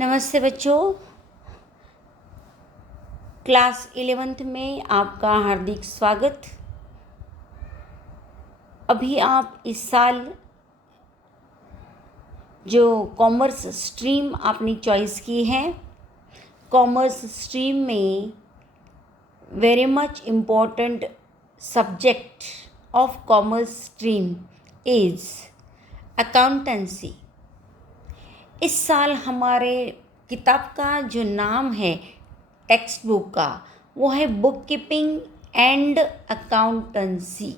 नमस्ते बच्चों। Class 11th में आपका हार्दिक स्वागत। अभी आप इस साल जो कॉमर्स स्ट्रीम आपने चॉइस की है, कॉमर्स स्ट्रीम में very much important subject of commerce stream is accountancy. इस साल हमारे किताब का जो नाम है टेक्स्ट बुक का, वो है बुक कीपिंग एंड अकाउंटेंसी।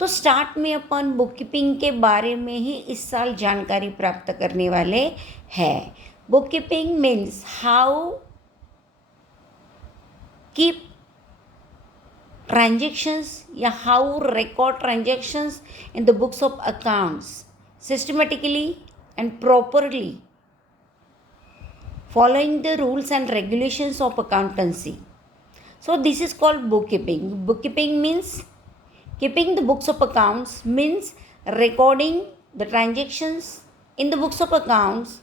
तो स्टार्ट में अपन बुक कीपिंग के बारे में ही इस साल जानकारी प्राप्त करने वाले हैं। Book keeping means how keep transactions या how record transactions in the books of accounts systematically and properly following the rules and regulations of accountancy. So this is called bookkeeping. Bookkeeping means keeping the books of accounts, means recording the transactions in the books of accounts,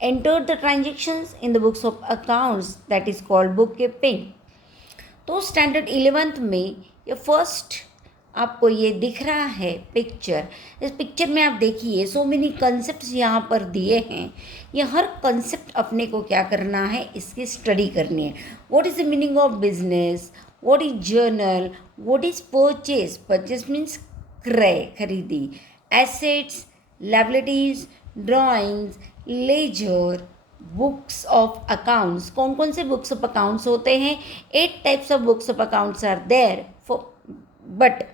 enter the transactions in the books of accounts, that is called bookkeeping. तो standard 11th में ये first आपको ये दिख रहा है picture. इस picture में आप देखिए सो मेनी कंसेप्ट्स यहाँ पर दिए हैं। ये हर कंसेप्ट अपने को क्या करना है, इसकी स्टडी करनी है। What is the meaning of business, what is journal, what is purchase. Purchase means क्रय, खरीदी। Assets, liabilities, drawings, ledger, books of accounts. कौन कौन से बुक्स ऑफ अकाउंट्स होते हैं? 8 types of books of accounts are there but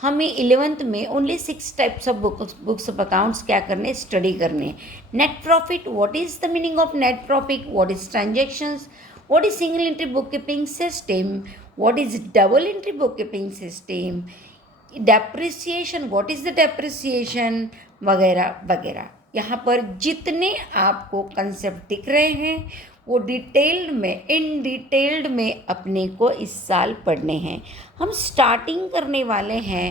हमें 11th में only 6 types of books of accounts क्या करने, स्टडी करने। Net profit, what is the meaning of net profit, what is transactions, what is single entry book keeping system, what is double entry book keeping system, depreciation, what is the depreciation, वगैरह वगैरह। यहाँ पर जितने आपको concept दिख रहे हैं वो इन डिटेल्ड में अपने को इस साल पढ़ने हैं। हम स्टार्टिंग करने वाले हैं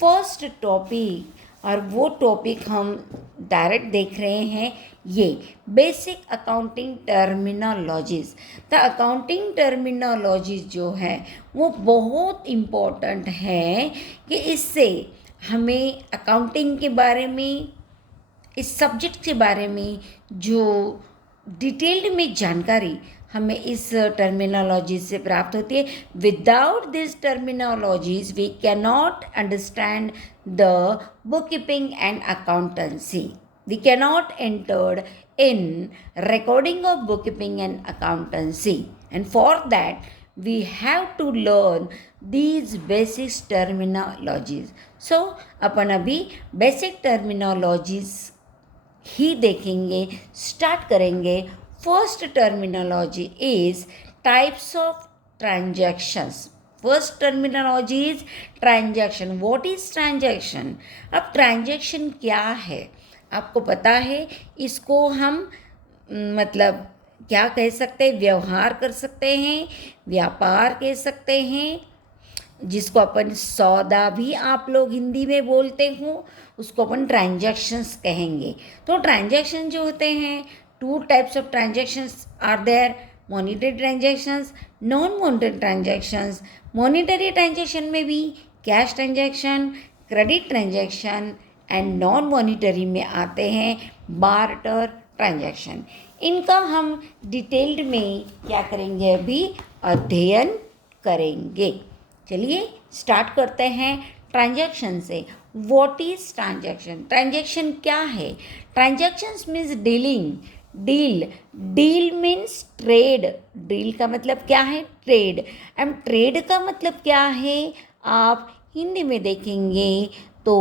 फर्स्ट टॉपिक, और वो टॉपिक हम डायरेक्ट देख रहे हैं ये basic accounting terminologies. The accounting terminologies जो है वो बहुत इम्पॉर्टेंट है कि इससे हमें अकाउंटिंग के बारे में, इस सब्जेक्ट के बारे में जो डिटेल्ड में जानकारी हमें इस टर्मिनोलॉजी से प्राप्त होती है। Without this terminologies we can not understand the book keeping and accountancy. We can not entered in recording of book keeping and accountancy, and for that we have to learn these basic terminologies. So अपन अभी basic terminologies ही देखेंगे, start करेंगे। First terminology is types of transactions. First terminology is transaction. What is transaction? अब transaction क्या है आपको पता है? इसको हम मतलब क्या कह सकते हैं? व्यवहार कर सकते हैं, व्यापार कह सकते हैं, जिसको अपन सौदा भी आप लोग हिंदी में बोलते हो, उसको अपन ट्रांजैक्शंस कहेंगे। तो ट्रांजैक्शन जो होते हैं, 2 types of transactions are there, monetary transactions, non monetary transactions. Monetary transaction में भी cash transaction, credit transaction, and non monetary में आते हैं बार्टर ट्रांजैक्शन। इनका हम डिटेल्ड में क्या करेंगे, अभी अध्ययन करेंगे। चलिए स्टार्ट करते हैं ट्रांजैक्शन से। What is transaction? ट्रांजैक्शन क्या है? Transactions means dealing, deal means trade. Deal का मतलब क्या है? ट्रेड। एंड ट्रेड का मतलब क्या है? आप हिंदी में देखेंगे तो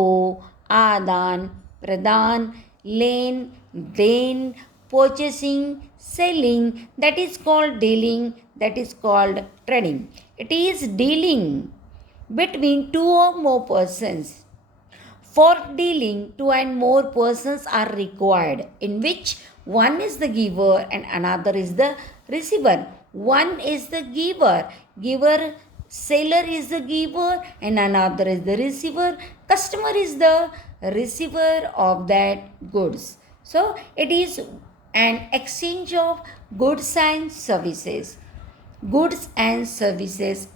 आदान प्रदान, लेन then, purchasing, selling, that is called dealing, that is called trading. It is dealing between 2 or more persons. For dealing, 2 and more persons are required, in which one is the giver and another is the receiver. One is the giver, seller is the giver and another is the receiver. Customer is the receiver of that goods. So it is and exchange of goods and services. Goods and services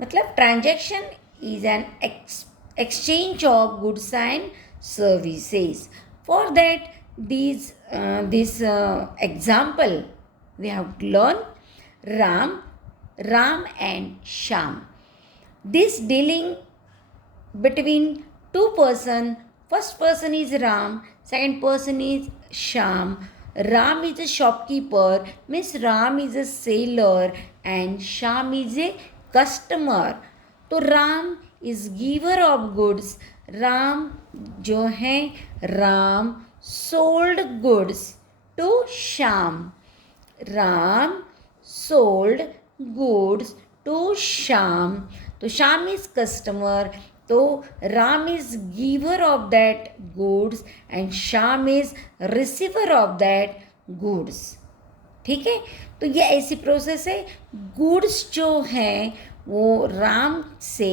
मतलब transaction is an exchange of goods and services. For that, this example we have to learn Ram and Sham. This dealing between two person. First person is Ram, second person is Sham. Ram is a shopkeeper, means Ram is a seller and Sham is a customer. तो Ram is giver of goods. Ram जो है Ram sold goods to Shyam. Ram sold goods to Shyam. तो Shyam is customer. तो Ram is giver of that goods and Shyam is receiver of that goods. ठीक है. तो ये ऐसी प्रोसेस है. गुड्स जो हैं वो राम से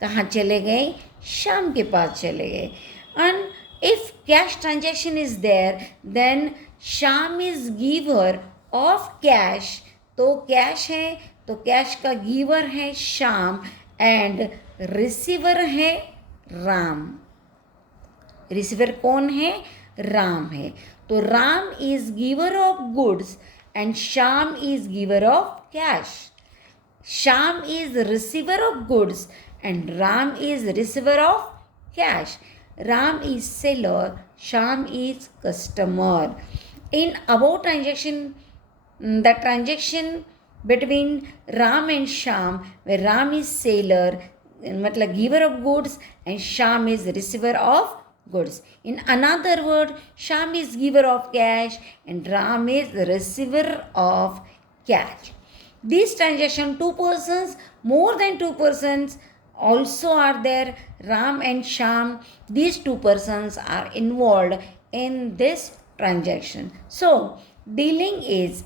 कहाँ चले गए? श्याम के पास चले गए. And if cash transaction is there then Shyam is giver of cash. तो कैश है तो कैश का गिवर है श्याम एंड रिसीवर है राम. रिसीवर कौन है? राम है. तो Ram is giver of goods and Sham is giver of cash. Sham is receiver of goods and Ram is receiver of cash. Ram is seller, Sham is customer. In above transaction, the transaction between Ram and Sham, where Ram is seller, मतलब giver of goods, and Sham is receiver of goods. In another word, Sham is giver of cash and Ram is receiver of cash. This transaction, two persons, more than two persons also are there. Ram and Sham, these two persons are involved in this transaction. So, dealing is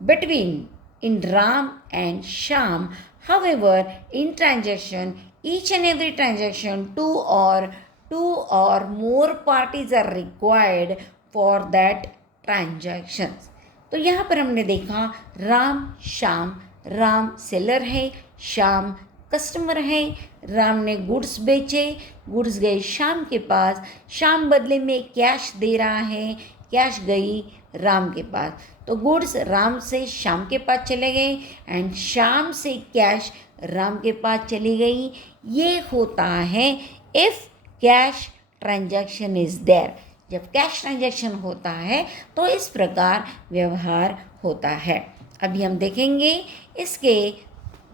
between in Ram and Sham. However, in transaction, each and every transaction, two or more parties are required for that transactions. तो यहाँ पर हमने देखा Ram Shyam. Ram seller है, Shyam customer है. राम ने goods बेचे, goods गए श्याम के पास. श्याम बदले में कैश दे रहा है, कैश गई राम के पास. तो गुड्स राम से श्याम के पास चले गए एंड श्याम से कैश राम के पास चली गई. ये होता है if cash transaction is there. जब कैश ट्रांजैक्शन होता है तो इस प्रकार व्यवहार होता है. अभी हम देखेंगे इसके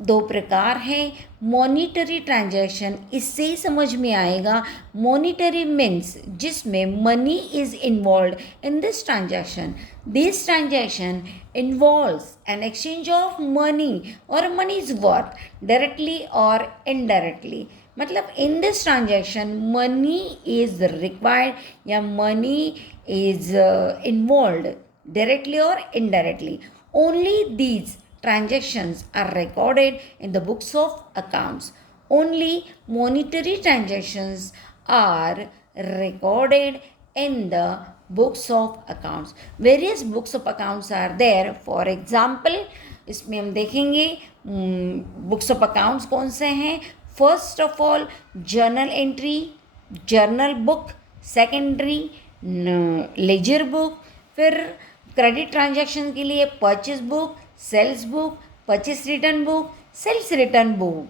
दो प्रकार हैं. मॉनिटरी ट्रांजैक्शन, इससे ही समझ में आएगा. मॉनिटरी मीन्स जिसमें money is involve in this transaction. This transaction involves an exchange of money और मनी इज वर्थ डायरेक्टली और इनडायरेक्टली. मतलब in this transaction money is required या मनी इज इन्वॉल्व डायरेक्टली और indirectly. Only these transactions are recorded in the books of accounts. Only monetary transactions are recorded in the books of accounts. Various books of accounts are there. For example, इसमें हम देखेंगे books of accounts कौन से हैं. First of all, journal entry, journal book. Secondary, ledger book. फिर credit transaction के लिए purchase book, sales book, purchase return book, sales return book.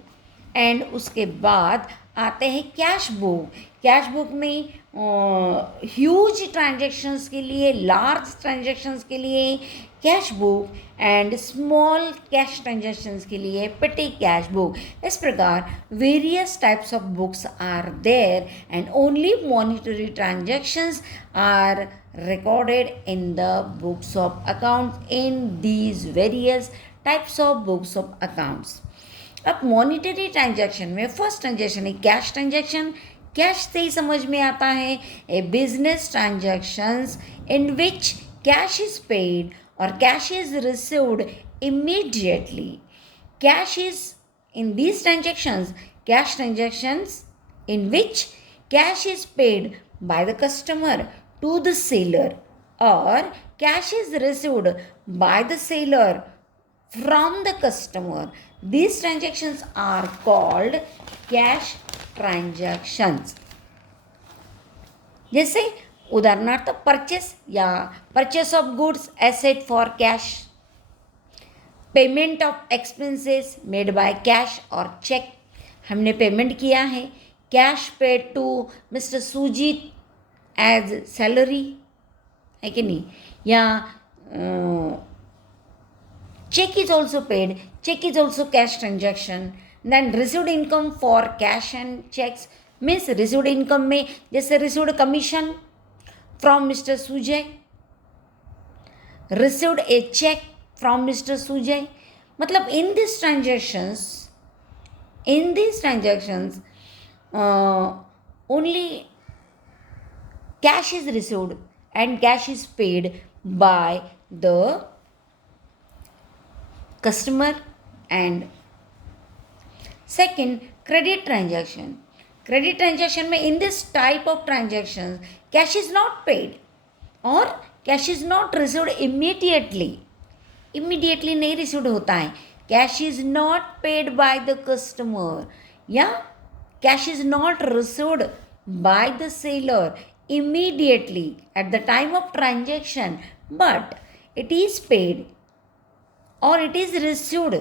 And उसके बाद आते हैं कैश बुक. कैश बुक में ह्यूज ट्रांजैक्शंस के लिए, लार्ज ट्रांजैक्शंस के लिए cash book and small cash transactions के लिए पेटी कैश बुक. इस प्रकार various types of books are there and only monetary transactions are recorded in the books of accounts in these various types of books of accounts. अब monetary transaction में first transaction है cash transaction. Cash से ही समझ में आता है a business transactions in which cash is paid और cash is received immediately. Cash is in these transactions, cash transactions in which cash is paid by the customer to the seller or cash is received by the seller from the customer. These transactions are called cash transactions. जैसे उदाहरणार्थ purchase या purchase of goods asset for cash, payment of expenses made by cash और cheque, हमने payment किया है, cash paid to mister Sujit as salary, है कि नहीं, या check is also paid, check is also cash transaction. Then received income for cash and checks means received income में जैसे received commission from Mr. Sujay, received a check from Mr. Sujay. मतलब in these transactions only cash is received and cash is paid by the customer. And second, credit transaction. Credit transaction में in this type of transactions cash is not paid or cash is not received immediately. Immediately नहीं received होता है. Cash is not paid by the customer या cash is not received by the seller immediately at the time of transaction, but it is paid or it is received,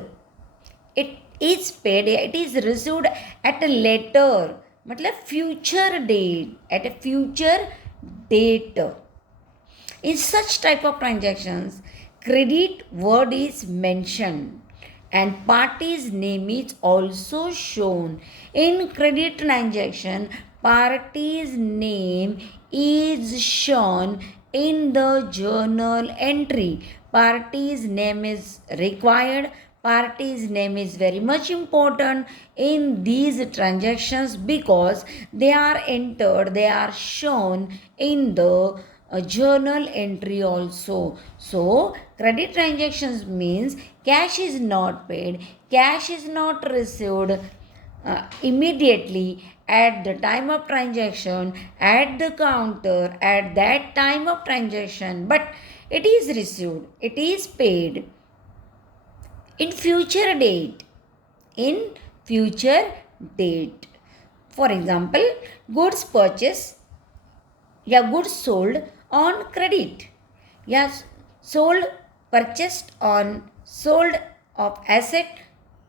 it is paid, it is received at a later, मतलब future date, at a future date. In such type of transactions, credit word is mentioned and party's name is also shown. In credit transaction, party's name is shown in the journal entry. Party's name is required. Party's name is very much important in these transactions because they are entered, they are shown in the journal entry also. So, credit transactions means cash is not paid, cash is not received immediately at the time of transaction, at the counter, at that time of transaction, but it is received, it is paid in future date, in future date. For example, goods purchased या goods sold on credit या sold purchased on sold of asset,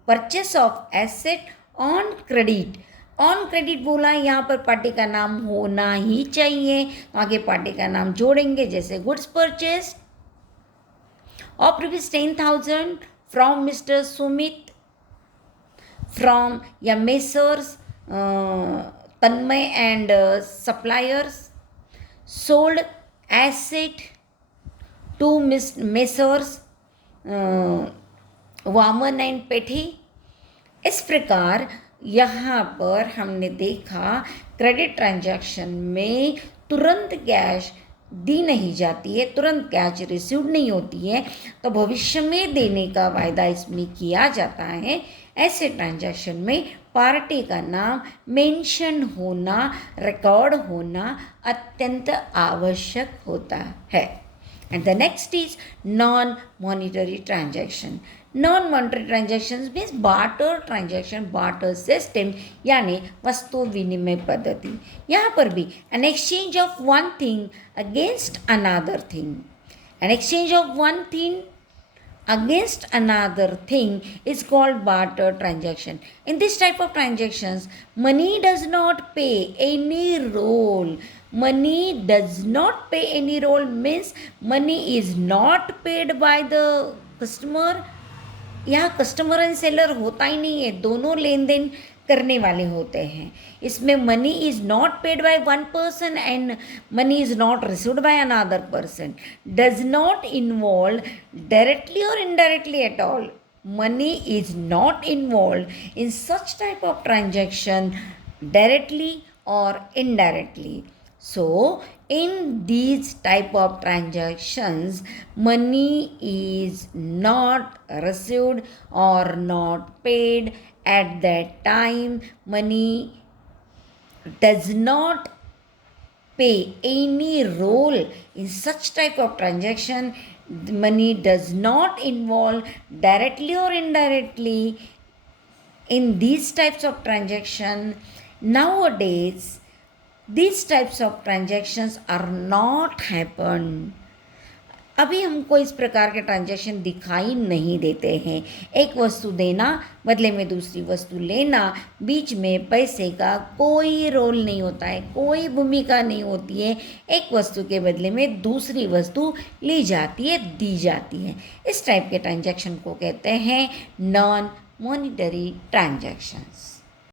purchase of asset on credit. On credit बोला है, यहाँ पर party का नाम होना ही चाहिए, तो आगे पार्टी का नाम जोड़ेंगे, जैसे goods purchase of rupees 10,000 from mister Sumit, from या messrs Tanmay and suppliers, sold asset to messrs Vaman and Pethi. इस प्रकार यहाँ पर हमने देखा क्रेडिट ट्रांजैक्शन में तुरंत कैश दी नहीं जाती है, तुरंत कैश रिसीव नहीं होती है, तो भविष्य में देने का वायदा इसमें किया जाता है. ऐसे ट्रांजैक्शन में पार्टी का नाम मेंशन होना, रिकॉर्ड होना अत्यंत आवश्यक होता है. And the next is non-monetary transaction. Non-monetary transactions means barter transaction, barter system यानी वस्तु विनिमय पद्धति. यहाँ पर भी an exchange of one thing against another thing. An exchange of one thing against another thing is called barter transaction. In this type of transactions, money does not play any role. Money does not play any role means money is not paid by the customer. यहाँ customer and seller होता ही नहीं है, दोनों लेन then करने वाले होते हैं. इसमें money is not paid by one person and money is not received by another person. Does not involve directly और indirectly at all. Money is not involve in such type of transaction directly or indirectly. So, in these type of transactions, money is not received or not paid at that time. Money does not play any role in such type of transaction. Money does not involve directly or indirectly in these types of transaction. Nowadays these types of transactions are not happen. अभी हमको इस प्रकार के transaction दिखाई नहीं देते हैं। एक वस्तु देना, बदले में दूसरी वस्तु लेना, बीच में पैसे का कोई रोल नहीं होता है, कोई भूमिका नहीं होती है। एक वस्तु के बदले में दूसरी वस्तु ली जाती है, दी जाती है। इस टाइप के ट्रांजैक्शन को कहते हैं नॉन मॉनिटरी ट्रांजैक्शंस।